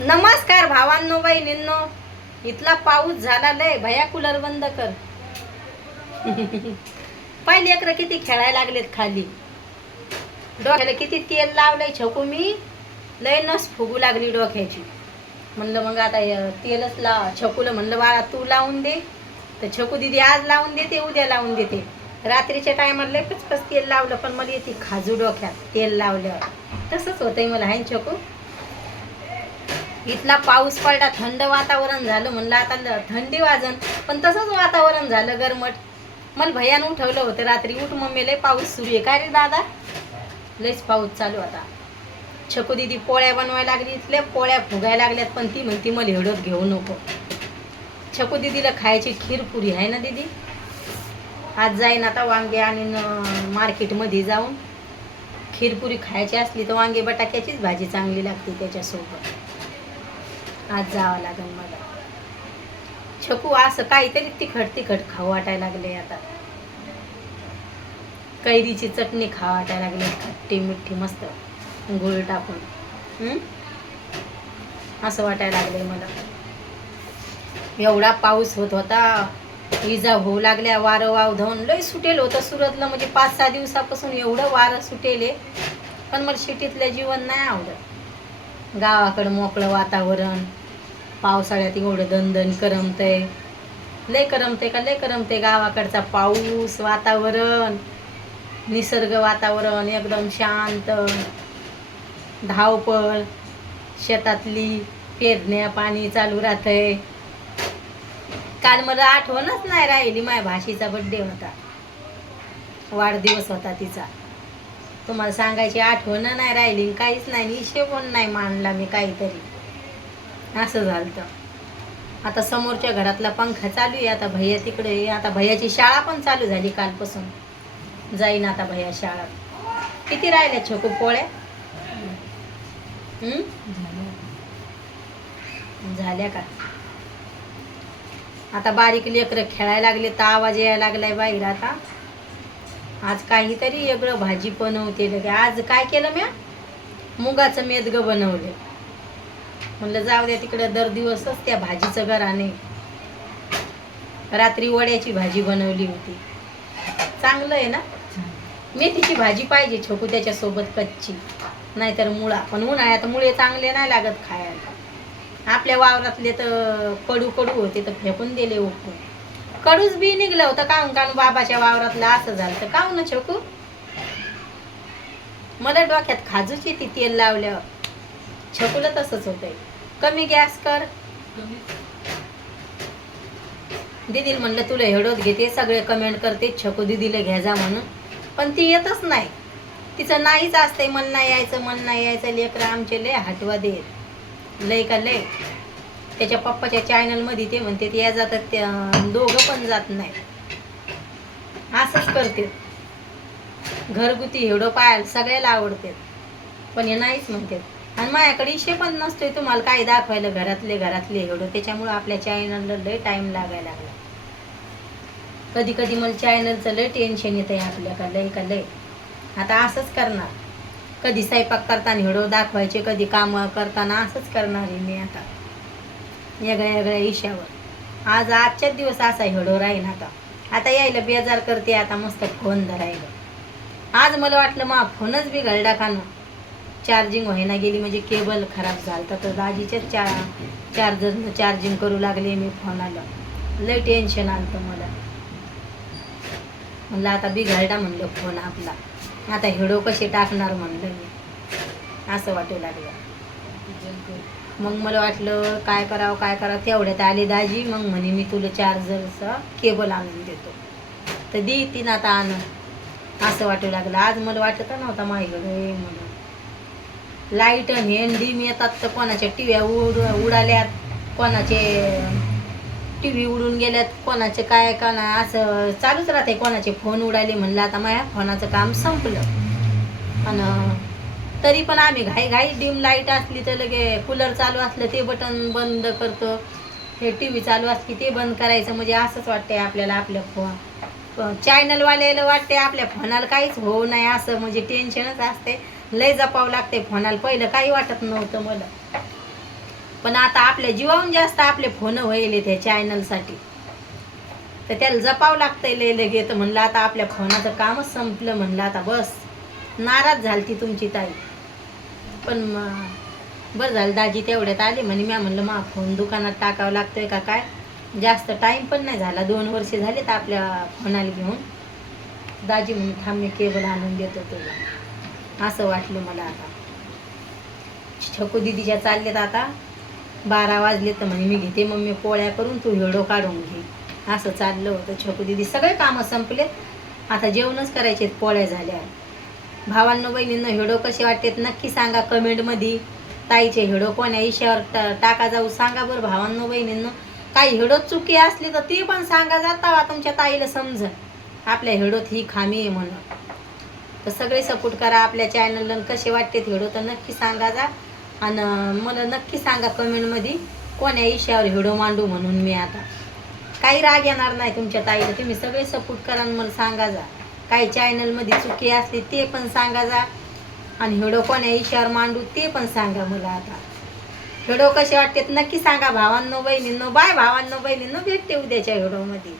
नमस्कार भावांनो बहिणींनो. इथला पाऊस झाला लय भया, कूलर बंद कर. पहिले लेकरं किती खेळायला लागलेत खाली. डोक्याला किती तेल लावलंय छकू मी. लय नस फुगू लागली डोक्याची. म्हणलं मग आता तेलच छकूला म्हणलं बाळा तू लावून दे. तर छकू दिदी आज लावून देते, उद्या लावून देते. रात्रीच्या टायमाला लय पचपच तेल लावलं, पण मला येते खाजू डोक्यात तेल लावल्यावर. तसंच होतंय मला. हाय छकू. इथला पाऊस पडला, थंड वातावरण झालं. म्हणलं आता थंडी वाजन, पण तसंच वातावरण झालं गरमट. मला भैयानं उठवलं होतं रात्री, उठ मम्मी लय पाऊस सुरू आहे. काय रे दादा, लयच पाऊस चालू आता. छकू दिदी पोळ्या बनवायला लागली, इथल्या पोळ्या फुगायला लागल्यात, पण ती म्हणती मला हेडत घेऊ नको. छकू दिदीला खायची खीरपुरी आहे ना दीदी. आज जाईन आता वांगे आणि मार्केटमध्ये जाऊन खीरपुरी खायची असली तर वांगे बटाट्याचीच भाजी चांगली लागते त्याच्यासोबत. आज जावं लागेल मला. छकू असं काहीतरी तिखट तिखट खाऊ वाटायला लागले आता. कैरीची चटणी खाऊ वाटायला लागली, खट्टी मिठी मस्त गुळ टाकून. असं वाटायला लागले मला. एवढा पाऊस होत होता, विजा होऊ लागल्या, वारं वावधन लय सुटेल होतं सुरतला. म्हणजे 5-6 दिवसापासून एवढं वारं सुटेले. पण मला सिटीतलं जीवन नाही आवडत. गावाकडं मोकळं वातावरण, पावसाळ्यात एवढं दणदण करमतंय. लय करमते का लय करमते गावाकडचा पाऊस, वातावरण, निसर्ग वातावरण एकदम शांत. धावपळ शेतातली, पेरण्या पाणी चालू राहतंय. काल मला आठवणच नाही राहिली, माझ्या भाषेचा बड्डे होता, वाढदिवस होता तिचा. तुम्हाला सांगायची आठवण नाही राहिली, काहीच नाही. हिशेब पण नाही मांडला मी काहीतरी. असं झालं. आता समोरच्या घरातला पंखा चालू आहे. आता भैया तिकडे आहे. आता भैयाची शाळा पण चालू झाली कालपासून. जाईन आता भैया शाळात. किती राहिल्या छकू पोळ्या? झाल्या का? आता बारीक लेकरं खेळायला लागले तर आवाज यायला लागलाय बाहेर. आता आज काहीतरी वेगळं भाजी बनवते लगे. आज काय केलं म्या? मुगाचं मेदगं बनवले. म्हणलं जाऊ द्या तिकडं, दर दिवसच त्या भाजीचं घराने. रात्री वड्याची भाजी बनवली होती. चांगलं आहे ना. मेथीची भाजी पाहिजे छकू त्याच्यासोबत कच्ची, नाहीतर मुळा. पण उन्हाळ्यात मुळे चांगले नाही लागत खायला. आपल्या वावरातले तर कडू कडू होते तर फेकून दिले उकळून. कडूच बी निघलं होतं. काहून काहून बाबाच्या वावरातलं असं झालं तर काहून ना छकू. मला डोक्यात खाजूची ती तेल लावल्यावर. छकूला तसंच होतंय. कमी गॅस कर. दीदीला म्हणलं तुला हेडोत घेते, सगळे कमेंट करते छकू दीदीला घ्या जा म्हणून, पण ती येतच नाही. तिचं नाहीच असतंय, मन नाही यायचं, मन नाही यायचं. लेकरं आमचे लय हटवा देत, लय का लय. त्याच्या पप्पाच्या चॅनलमध्ये ते म्हणते या जातात, दोघं पण जात नाही. असंच करते. घरगुती हेडो पाहायला सगळ्याला आवडते, पण हे नाहीच म्हणते. आणि माझ्याकडे इशे पण नसतोय तुम्हाला काही दाखवायला घरातले हेडो. त्याच्यामुळं आपल्या चॅनलला लय टाईम लागायला लागला. कधी कधी मला चॅनलचं लय टेन्शन येतं आहे आपल्याकडं, लय का लय. आता असंच करणार. कधी स्वयंपाक करताना हेडो दाखवायचे, कधी कामं करताना असंच करणार आहे मी आता, वेगळ्या वेगळ्या इशावर. आजच्याच दिवस असा हेडो राहीन. आता यायला बेजार करते. आता मस्त फोन धरायला. आज मला वाटलं मा फोनच बी घरडा खाणं. चार्जिंग व्हायला गेली, म्हणजे केबल खराब झालं तर दाजीच्याच चार्जरनं चार्जिंग करू लागले मी फोनाला. लय टेन्शन आलं मला. म्हणलं आता बिघडला म्हणलं फोन आपला. आता हेडो कसे टाकणार म्हणलं मी. असं वाटू लागलं. मग मला वाटलं काय करावं. तेवढ्यात आले दाजी. मग म्हणे मी तुला चार्जरचा केबल आणून देतो. तर दे तीन आता आणून. असं वाटू लागलं. आज मला वाटत नव्हता माझ्याकडे म्हणून. लाईट आणि डीम येतात तर कोणाच्या टीव्या उडाल्यात, कोणाचे टीव्ही उडून गेल्यात, कोणाचे काय का ना असं चालूच राहते. कोणाचे फोन उडाले. म्हणलं आता माझ्या फोनाचं काम संपलं. आणि तरी पण आम्ही घाई डीम लाईट असली तर लगे कूलर चालू असलं ते बटन बंद करतो, हे टी व्ही चालू असली ते बंद करायचं. म्हणजे असंच वाटतंय आपल्याला. आपल्या चॅनलवाल्याला वाटते आपल्या फोनाला काहीच होऊ नये असं, म्हणजे टेन्शनच असते. लय जपावं लागते फोनाला. पहिलं काही वाटत नव्हतं मला. पण आता आपल्या जीवाहून जास्त आपले फोन व्हायले त्या चॅनलसाठी, तर त्याला जपावं लागतंय लय लगे. तर म्हणलं आता आपल्या फोनाचं कामच संपलं. म्हणलं आता बस. नाराज झाली ती तुमची ताई. पण बरं झालं दाजी तेवढ्यात आले. म्हणे म्या म्हणलं मा फोन दुकानात टाकावं लागतोय का काय. जास्त टाईम पण नाही झाला, 2 वर्ष झालेत आपल्या फोनाला घेऊन. दाजी म्हणे थांब मी केबल आणून देतो तुला. असं वाटलं मला. आता छकू दिदीच्या चाललेत आता 12 वाजले. तर म्हणे मी घेते मम्मी पोळ्या करून, तू व्हिडिओ काढून घे. असं चाललं होतं. छकू दिदी सगळे कामं संपलेत, आता जेवणच करायचे, पोळ्या झाल्या. भावांनो बहिणींनो व्हिडिओ कसे वाटतात नक्की सांगा कमेंटमध्ये. ताईचे व्हिडिओ कोण्या विषयावर टाका जाऊ सांगा बरं भावांनो बहिणींनो. काही व्हिडिओ चुकी असली तर ती पण सांगा, जाता तुमच्या ताईला समजन आपल्या व्हिडिओत ही खामी आहे म्हणून. तर सगळे सपोर्ट करा आपल्या चॅनलला. कसे वाटते व्हिडिओ तर नक्की सांगा जा. आणि मला नक्की सांगा कमेंटमध्ये कोण्या विषयावर व्हिडिओ मांडू म्हणून. मी आता काही राग येणार नाही तुमच्या ताईला. तुम्ही सगळे सपोर्ट करा आणि मला सांगा जा. काही चॅनलमध्ये चुकी असली ते पण सांगा जा. आणि व्हिडिओ कोण्या विषयावर मांडू ते पण सांगा मला. आता व्हिडिओ कसे वाटतात नक्की सांगा भावांनो बहिणींनो. बाय भावांनो बहिणींनो, भेटते उद्याच्या व्हिडिओमध्ये.